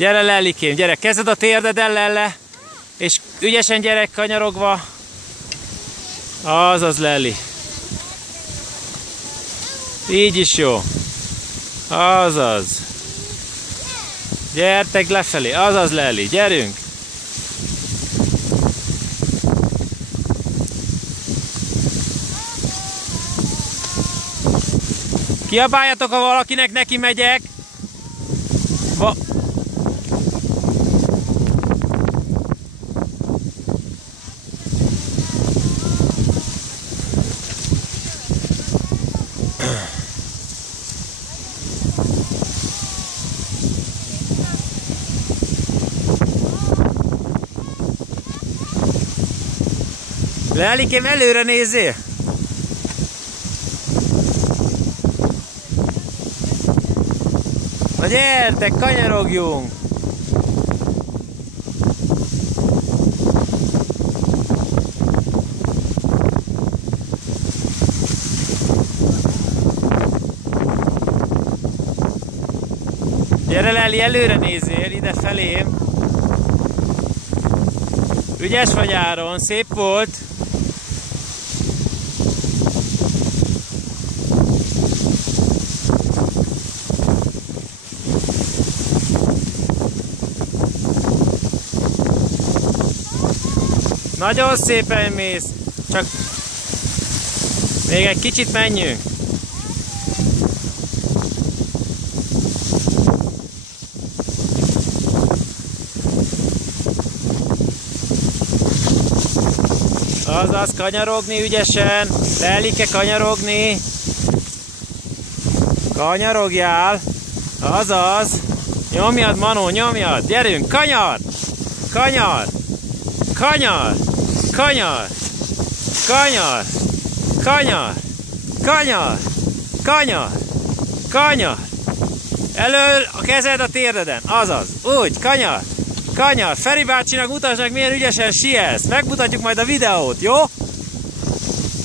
Gyere Lellikém, gyere, kezded a térdeden Lelle, és ügyesen gyere kanyarogva. Azaz Lelli. Így is jó. Azaz. Gyertek lefelé, azaz Lelli, gyerünk. Kiabáljatok, ha valakinek neki megyek. Lellikém, előre nézzél! Na gyertek, kanyarogjunk! Gyere Lelli, előre nézzél, ide felém! Ügyes vagy Áron, szép volt! Nagyon szépen mész, csak még egy kicsit menjünk. Azaz, kanyarogni ügyesen, Lellike, kanyarogni. Kanyarogjál, azaz. Nyomjad Manó, nyomjad, gyerünk, kanyar, kanyar. Kanyar! Kanyar! Kanyar! Kanyar! Kanyar! Kanyar! Kanyar! Elől a kezed a térdeden, azaz, úgy, kanyar! Kanyar! Feri bácsinak mutasd meg, milyen ügyesen sielsz, megmutatjuk majd a videót, jó?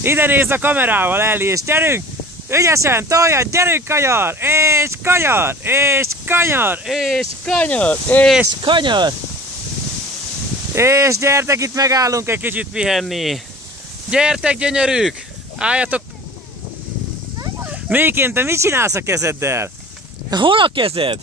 Ide nézz a kamerával, Elli, és gyerünk! Ügyesen, toljad, gyerünk, kanyar! És kanyar! És kanyar! És kanyar! És kanyar! És gyertek, itt megállunk egy kicsit pihenni. Gyertek, gyönyörűk! Álljatok! Mékén, te mit csinálsz a kezeddel? Hol a kezed?